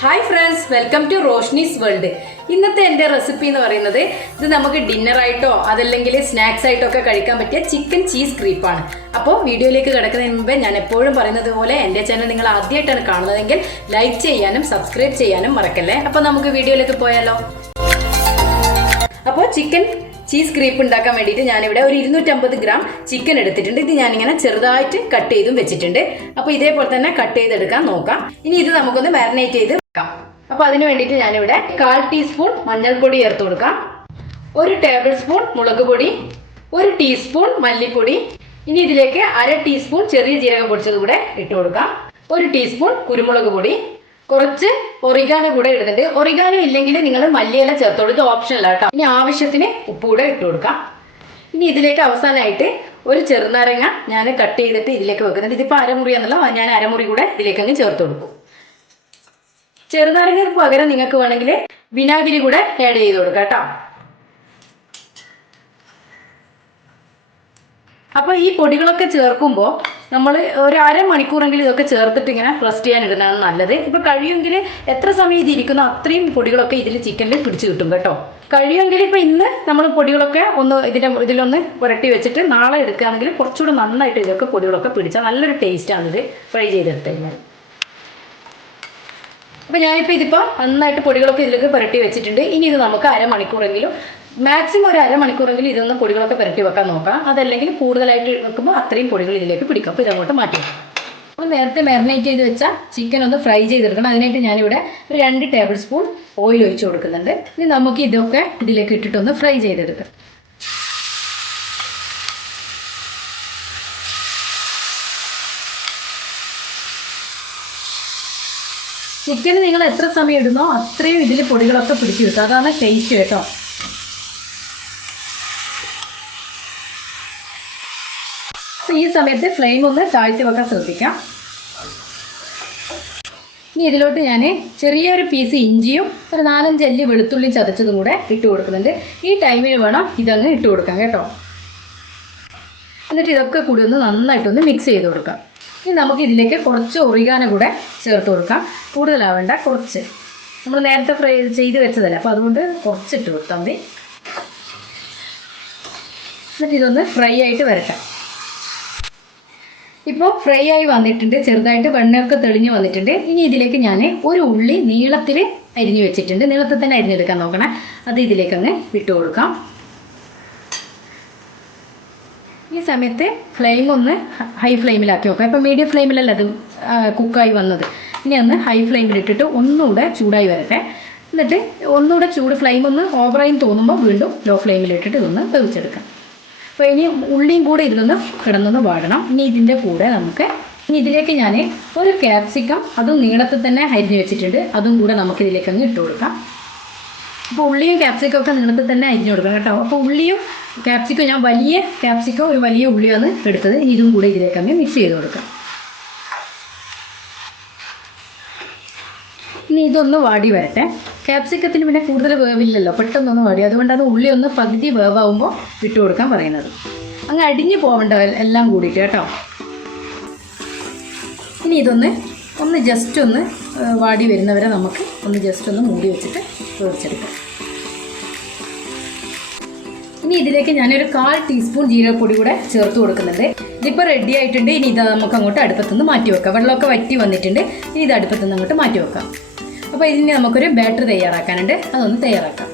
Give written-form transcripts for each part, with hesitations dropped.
Hi friends, welcome to Roshni's world. ഇന്നത്തെ എൻ്റെ recipe എന്ന് പറയുന്നത് ഇത് നമുക്ക് ഡിന്നറായിട്ടോ അതല്ലെങ്കിൽ സ്നാക്സ് ആയിട്ടോ ഒക്കെ കഴിക്കാൻ പറ്റിയ ചിക്കൻ ചീസ് ക്രീപ്പാണ്. അപ്പോൾ വീഡിയോയിലേക്ക് കിടക്കുന്നതിന് മുമ്പേ ഞാൻ എപ്പോഴും പറയുന്നത് പോലെ എൻ്റെ ചാനൽ നിങ്ങൾ ആദ്യമായിട്ടാണ് കാണുന്നതെങ്കിൽ ലൈക്ക് ചെയ്യാനും സബ്സ്ക്രൈബ് ചെയ്യാനും മറക്കല്ലേ. അപ്പോൾ നമുക്ക് വീഡിയോയിലേക്ക് പോയാലോ. അപ്പോൾ ചിക്കൻ ചീസ് ക്രീപ്പ് ഉണ്ടാക്കാൻ വേണ്ടിയിട്ട് ഞാനിവിടെ ഒരു 250 ഗ്രാം ചിക്കൻ എടുത്തിട്ടുണ്ട്. ഇത് ഞാനിങ്ങനെ ചെറുതായിട്ട് കട്ട് ചെയ്തും വെച്ചിട്ടുണ്ട്. അപ്പോൾ ഇതേപോലെ തന്നെ കട്ട് ചെയ്തെടുക്കാൻ നോക്കാം. ഇനി ഇത് നമുക്കൊന്ന് മാരിനേറ്റ് ചെയ്ത് വെക്കാം. അപ്പോൾ അതിന് വേണ്ടിയിട്ട് ഞാനിവിടെ 1/4 ടീസ്പൂൺ മഞ്ഞൾപ്പൊടി ചേർത്ത് കൊടുക്കാം, 1 ടേബിൾ സ്പൂൺ മുളക് പൊടി, 1 ടീസ്പൂൺ മല്ലിപ്പൊടി. ഇനി ഇതിലേക്ക് 1/2 ടീസ്പൂൺ ചെറിയ ജീരകം പൊടിച്ചത് കൂടെ ഇട്ട് കൊടുക്കാം, 1 ടീസ്പൂൺ കുരുമുളക് പൊടി, കുറച്ച് ഒറിഗാനോ കൂടെ ഇടുന്നുണ്ട്. ഒറിഗാനോ ഇല്ലെങ്കിൽ നിങ്ങൾ മല്ലിയില ചേർത്തോളൂ, ഇത് ഓപ്ഷനല്ല കേട്ടോ. ഇനി ആവശ്യത്തിന് ഉപ്പ് കൂടെ ഇട്ട് കൊടുക്കാം. ഇനി ഇതിലേക്ക് അവസാനമായിട്ട് ഒരു ചെറുനാരങ്ങ ഞാൻ കട്ട് ചെയ്തിട്ട് ഇതിലേക്ക് വെക്കുന്നുണ്ട്. ഇതിപ്പോൾ അരമുറി എന്നല്ല, ഞാൻ അരമുറി കൂടെ ഇതിലേക്ക് അങ്ങ് ചേർത്ത് കൊടുക്കും. ചെറുനാരങ്ങ പകരം നിങ്ങൾക്ക് വേണമെങ്കിൽ വിനാഗിരി കൂടെ ആഡ് ചെയ്ത് കൊടുക്കാം കേട്ടോ. അപ്പോൾ ഈ പൊടികളൊക്കെ ചേർക്കുമ്പോൾ നമ്മൾ ഒരു അരമണിക്കൂറെങ്കിലും ഇതൊക്കെ ചേർത്തിട്ട് ഇങ്ങനെ റെസ്റ്റ് ചെയ്യാൻ ഇടുന്നതാണ് നല്ലത്. ഇപ്പോൾ കഴിയുമെങ്കിൽ എത്ര സമയം ഇതിരിക്കുന്നോ അത്രയും പൊടികളൊക്കെ ഇതിൽ ചിക്കനിൽ പിടിച്ച് കിട്ടും കേട്ടോ. കഴിയുമെങ്കിൽ ഇപ്പോൾ ഇന്ന് നമ്മൾ പൊടികളൊക്കെ ഒന്ന് ഇതിലൊന്ന് പുരട്ടി വെച്ചിട്ട് നാളെ എടുക്കുകയാണെങ്കിൽ കുറച്ചുകൂടെ നന്നായിട്ട് ഇതൊക്കെ പൊടികളൊക്കെ പിടിച്ചാൽ നല്ലൊരു ടേസ്റ്റാണിത് ഫ്രൈ ചെയ്തെടുത്ത് കഴിഞ്ഞാൽ. അപ്പോൾ ഞാനിപ്പോൾ ഇതിപ്പോൾ നന്നായിട്ട് പൊടികളൊക്കെ ഇതിലേക്ക് പുരട്ടി വെച്ചിട്ടുണ്ട്. ഇനി ഇത് നമുക്ക് അരമണിക്കൂറെങ്കിലും, മാക്സിമം ഒരു അരമണിക്കൂറെങ്കിലും ഇതൊന്ന് പൊടികളൊക്കെ പുരട്ടി വെക്കാൻ നോക്കാം. അതല്ലെങ്കിൽ കൂടുതലായിട്ട് വെക്കുമ്പോൾ അത്രയും പൊടികൾ ഇതിലേക്ക് പിടിക്കും. അപ്പോൾ ഇതങ്ങോട്ട് മാറ്റി വെക്കാം. അപ്പോൾ നേരത്തെ മാരിനേറ്റ് ചെയ്ത് വെച്ചാൽ ചിക്കൻ ഒന്ന് ഫ്രൈ ചെയ്തെടുക്കണം. അതിനായിട്ട് ഞാനിവിടെ ഒരു 2 ടേബിൾ സ്പൂൺ ഓയിൽ ഒഴിച്ച് കൊടുക്കുന്നുണ്ട്. ഇനി നമുക്ക് ഇതൊക്കെ ഇതിലേക്ക് ഇട്ടിട്ടൊന്ന് ഫ്രൈ ചെയ്തെടുക്കാം. ചിക്കന് നിങ്ങൾ എത്ര സമയം ഇടുന്നോ അത്രയും ഇതിൽ പൊടികളൊക്കെ പിടിച്ച് കിട്ടും. അതാണ് ടേസ്റ്റ് കേട്ടോ. ഈ സമയത്ത് ഫ്ലെയിം ഒന്ന് താഴ്ത്തി വെക്കാൻ ശ്രദ്ധിക്കാം. ഇനി ഇതിലോട്ട് ഞാൻ ചെറിയൊരു പീസ് ഇഞ്ചിയും ഒരു 4-5 അല്ലി വെളുത്തുള്ളി ചതച്ചതും കൂടെ ഇട്ട് കൊടുക്കുന്നുണ്ട്. ഈ ടൈമിൽ വേണം ഇതങ്ങ് ഇട്ട് കൊടുക്കാം കേട്ടോ. എന്നിട്ട് ഇതൊക്കെ കൂടി ഒന്ന് നന്നായിട്ടൊന്ന് മിക്സ് ചെയ്ത് കൊടുക്കാം. ഇനി നമുക്ക് ഇതിലേക്ക് കുറച്ച് ഒറിഗാനോ കൂടെ ചേർത്ത് കൊടുക്കാം. കൂടുതലാവേണ്ട, കുറച്ച്. നമ്മൾ നേരത്തെ ഫ്രൈ ചെയ്ത് വെച്ചതല്ല, അപ്പോൾ അതുകൊണ്ട് കുറച്ചിട്ട് കൊടുത്താൽ മതി. എന്നിട്ട് ഇതൊന്ന് ഫ്രൈ ആയിട്ട് വരട്ടെ. ഇപ്പോൾ ഫ്രൈ ആയി വന്നിട്ടുണ്ട്, ചെറുതായിട്ട് വെണ്ണയൊക്കെ തെളിഞ്ഞ് വന്നിട്ടുണ്ട്. ഇനി ഇതിലേക്ക് ഞാൻ ഒരു ഉള്ളി നീളത്തിൽ അരിഞ്ഞു വെച്ചിട്ടുണ്ട്. നീളത്തിൽ തന്നെ അരിഞ്ഞെടുക്കാൻ നോക്കണേ. അത് ഇതിലേക്ക് അങ്ങ് ഇട്ട് കൊടുക്കാം. ഈ സമയത്ത് ഫ്ലെയിം ഒന്ന് ഹൈ ഫ്ലെയിമിലാക്കി നോക്കാം. ഇപ്പോൾ മീഡിയം ഫ്ലെയിമിലല്ല അത് കുക്കായി വന്നത്. ഇനി ഒന്ന് ഹൈ ഫ്ലെയിമിലിട്ടിട്ട് ഒന്നുകൂടെ ചൂടായി വരട്ടെ. എന്നിട്ട് ഒന്നുകൂടെ ഫ്ലെയിം ഒന്ന് ഓവറായി തോന്നുമ്പോൾ വീണ്ടും ലോ ഫ്ലെയിമിലിട്ടിട്ട് ഇതൊന്ന് വേവിച്ചെടുക്കാം. അപ്പോൾ ഇനി ഉള്ളിയും കൂടെ ഇതിലൊന്ന് കിടന്നൊന്ന് വാടണം. ഇനി ഇതിൻ്റെ കൂടെ ഇതിലേക്ക് ഞാൻ ഒരു ക്യാപ്സിക്കം, അതും നീളത്തിൽ തന്നെ അരിഞ്ഞ് വെച്ചിട്ടുണ്ട്, അതും കൂടെ നമുക്ക് ഇതിലേക്ക് അങ്ങ് ഇട്ട് കൊടുക്കാം. അപ്പോൾ ഉള്ളിയും ക്യാപ്സിക്കം ഒക്കെ നീളത്തിൽ തന്നെ അരിഞ്ഞ് കൊടുക്കാം കേട്ടോ. അപ്പോൾ ഉള്ളിയും ക്യാപ്സിക്കം, ഞാൻ വലിയ ക്യാപ്സിക്കം ഒരു വലിയ ഉള്ളിയാണ് എടുത്തത്. ഇതും കൂടെ ഇതിലേക്ക് അങ്ങ് മിക്സ് ചെയ്ത് കൊടുക്കാം. ഇനി ഇതൊന്ന് വാടി വരട്ടെ. ക്യാപ്സിക്കത്തിന് പിന്നെ കൂടുതൽ വേവില്ലല്ലോ, പെട്ടെന്നൊന്ന് വാടി. അതുകൊണ്ടാണ് ഉള്ളി ഒന്ന് പകുതി വേവാകുമ്പോൾ ഇട്ട് കൊടുക്കാൻ പറയുന്നത്. അങ്ങ് അടിഞ്ഞു പോകണ്ട എല്ലാം കൂടിയിട്ട് കേട്ടോ. ഇനി ഇതൊന്ന് ജസ്റ്റ് ഒന്ന് വാടി വരുന്നവരെ നമുക്ക് ഒന്ന് ജസ്റ്റ് ഒന്ന് മൂടി വെച്ചിട്ട് വേവിച്ചെടുക്കാം. ഇനി ഇതിലേക്ക് ഞാനൊരു 1/4 ടീസ്പൂൺ ജീരകപ്പൊടി കൂടെ ചേർത്ത് കൊടുക്കുന്നുണ്ട്. ഇതിപ്പോൾ റെഡി ആയിട്ടുണ്ട്. ഇനി ഇത് നമുക്ക് അങ്ങോട്ട് അടുപ്പത്തുനിന്ന് മാറ്റി വെക്കാം. വെള്ളമൊക്കെ വറ്റി വന്നിട്ടുണ്ട്. ഇനി ഇത് അടുപ്പത്തുനിന്ന് അങ്ങോട്ട് മാറ്റി വെക്കാം. അപ്പോൾ ഇതിന് നമുക്കൊരു ബാറ്റർ തയ്യാറാക്കാനുണ്ട്, അതൊന്ന് തയ്യാറാക്കാം.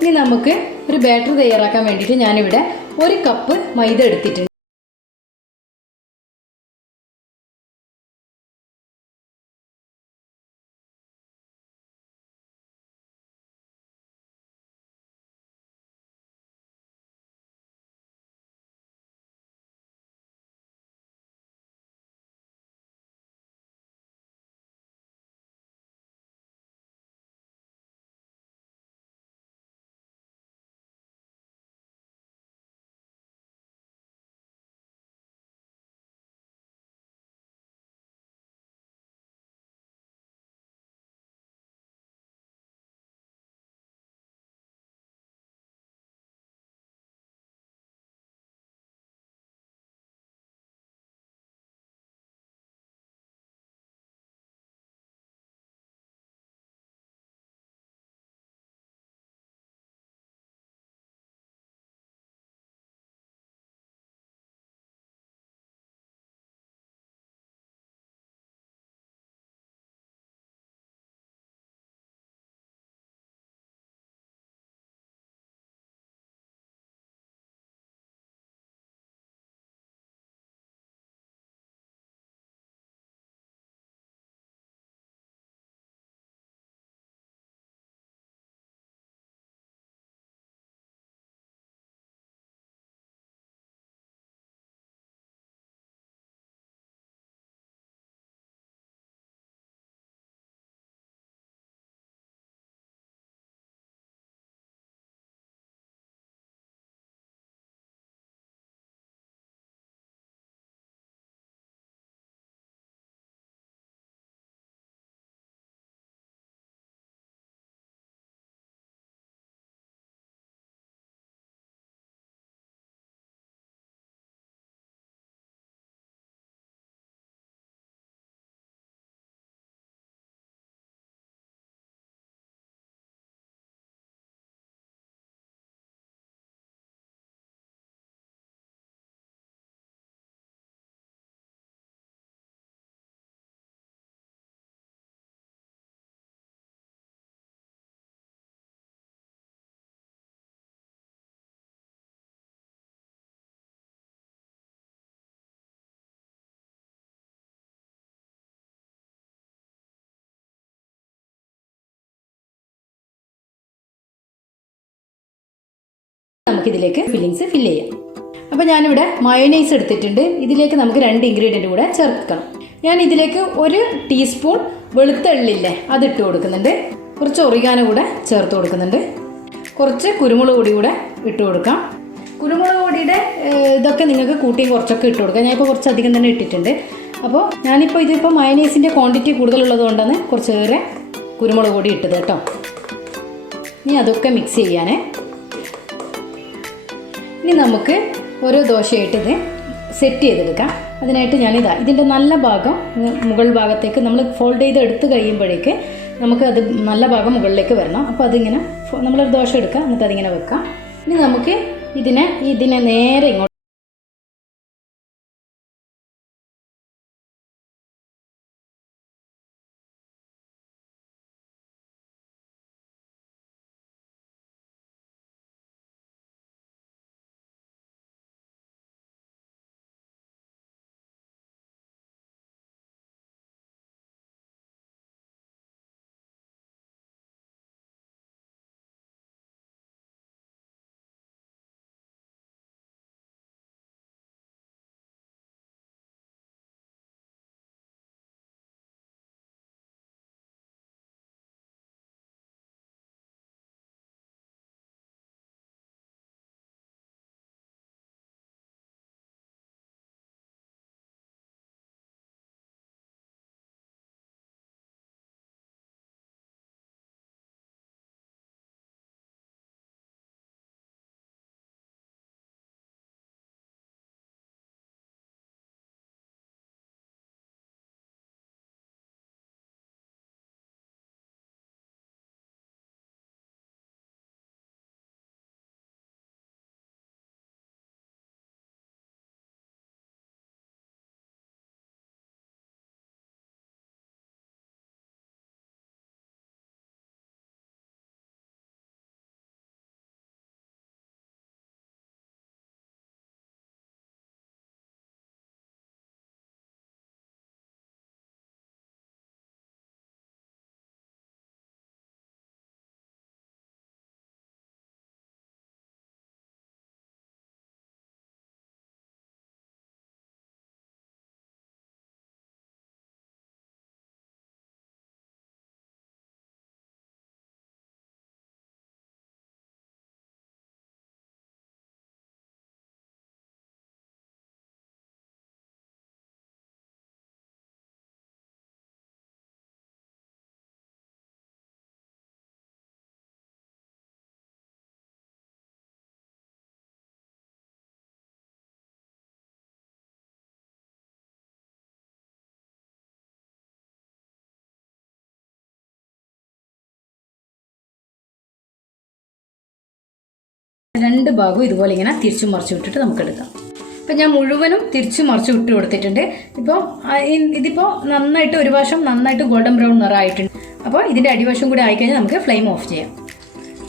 ഇനി നമുക്ക് ഒരു ബാറ്റർ തയ്യാറാക്കാൻ വേണ്ടിയിട്ട് ഞാനിവിടെ 1 കപ്പ് മൈദ എടുത്തിട്ടുണ്ട്. നമുക്കിതിലേക്ക് ഫില്ലിങ്സ് ഫില്ല് ചെയ്യാം. അപ്പോൾ ഞാനിവിടെ മയോനൈസ് എടുത്തിട്ടുണ്ട്. ഇതിലേക്ക് നമുക്ക് 2 ഇൻഗ്രീഡിയൻറ്റ് കൂടെ ചേർക്കണം. ഞാൻ ഇതിലേക്ക് 1 ടീസ്പൂൺ വെളുത്ത എള്ളില്ലേ അതിട്ട് കൊടുക്കുന്നുണ്ട്. കുറച്ച് ഒറിഗാനോ കൂടെ ചേർത്ത് കൊടുക്കുന്നുണ്ട്. കുറച്ച് കുരുമുളക് പൊടി കൂടെ ഇട്ട് കൊടുക്കാം. കുരുമുളക് പൊടിയുടെ ഇതൊക്കെ നിങ്ങൾക്ക് കൂട്ടി കുറച്ചൊക്കെ ഇട്ട് കൊടുക്കാം. ഞാനിപ്പോൾ കുറച്ചധികം തന്നെ ഇട്ടിട്ടുണ്ട്. അപ്പോൾ ഞാനിപ്പോൾ ഇതിപ്പോൾ മയോനൈസിൻ്റെ ക്വാണ്ടിറ്റി കൂടുതലുള്ളത് കൊണ്ടാണ് കുറച്ചേറെ കുരുമുളക് പൊടി ഇട്ടത് കേട്ടോ. ഇനി അതൊക്കെ മിക്സ് ചെയ്യാനേ. ഇനി നമുക്ക് ഓരോ ദോശയായിട്ട് ഇത് സെറ്റ് ചെയ്തെടുക്കാം. അതിനായിട്ട് ഇതിൻ്റെ നല്ല ഭാഗം മുകൾ ഭാഗത്തേക്ക് നമ്മൾ ഫോൾഡ് ചെയ്ത് എടുത്ത് കഴിയുമ്പോഴേക്ക് നമുക്ക് അത് നല്ല ഭാഗം മുകളിലേക്ക് വരണം. അപ്പോൾ അതിങ്ങനെ നമ്മളൊരു ദോശ എടുക്കുക, എന്നിട്ട് അതിങ്ങനെ വെക്കാം. ഇനി നമുക്ക് ഇതിനെ നേരെ ഇങ്ങോട്ട് രണ്ട് ഭാഗവും ഇതുപോലെ ഇങ്ങനെ തിരിച്ചു മറിച്ച് വിട്ടിട്ട് നമുക്ക് എടുക്കാം. ഇപ്പം ഞാൻ മുഴുവനും തിരിച്ചു മറിച്ച് വിട്ട് കൊടുത്തിട്ടുണ്ട്. ഇതിപ്പോൾ നന്നായിട്ട് ഒരു വശം നന്നായിട്ട് ഗോൾഡൻ ബ്രൗൺ നിറമായിട്ടുണ്ട്. അപ്പോൾ ഇതിൻ്റെ അടിവശം കൂടി ആയിക്കഴിഞ്ഞാൽ നമുക്ക് ഫ്ലെയിം ഓഫ് ചെയ്യാം.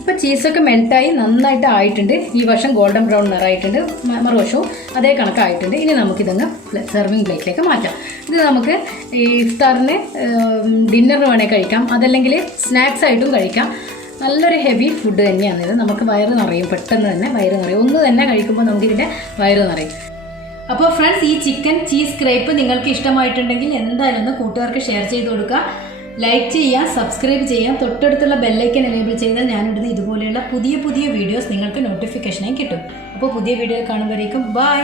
ഇപ്പോൾ ചീസൊക്കെ മെൽറ്റായി നന്നായിട്ട് ആയിട്ടുണ്ട്. ഈ വശം ഗോൾഡൻ ബ്രൗൺ നിറമായിട്ടുണ്ട്, മറുവശവും അതേ കണക്കായിട്ടുണ്ട്. ഇനി നമുക്കിതങ്ങ് സെർവിങ് പ്ലേറ്റിലേക്ക് മാറ്റാം. ഇത് നമുക്ക് ഈ ഇഫ്താറിന് ഡിന്നറിന് വേണേൽ കഴിക്കാം, അതല്ലെങ്കിൽ സ്നാക്സ് ആയിട്ടും കഴിക്കാം. നല്ലൊരു ഹെവി ഫുഡ് തന്നെയാണിത്. നമുക്ക് വയറ് നിറയും, പെട്ടെന്ന് തന്നെ വയറ് നിറയും. ഒന്ന് തന്നെ കഴിക്കുമ്പോൾ നമുക്കിതിൻ്റെ വയറ് നിറയും. അപ്പോൾ ഫ്രണ്ട്സ്, ഈ ചിക്കൻ ചീസ് ക്രേപ്പ് നിങ്ങൾക്ക് ഇഷ്ടമായിട്ടുണ്ടെങ്കിൽ എന്തായാലും ഒന്ന് കൂട്ടുകാർക്ക് ഷെയർ ചെയ്ത് കൊടുക്കുക, ലൈക്ക് ചെയ്യുക, സബ്സ്ക്രൈബ് ചെയ്യാം. തൊട്ടടുത്തുള്ള ബെല്ലൈക്കൻ എനേബിൾ ചെയ്താൽ ഞാനിടുന്ന ഇതുപോലെയുള്ള പുതിയ വീഡിയോസ് നിങ്ങൾക്ക് നോട്ടിഫിക്കേഷനായി കിട്ടും. അപ്പോൾ പുതിയ വീഡിയോയിൽ കാണുമ്പോഴേക്കും ബൈ.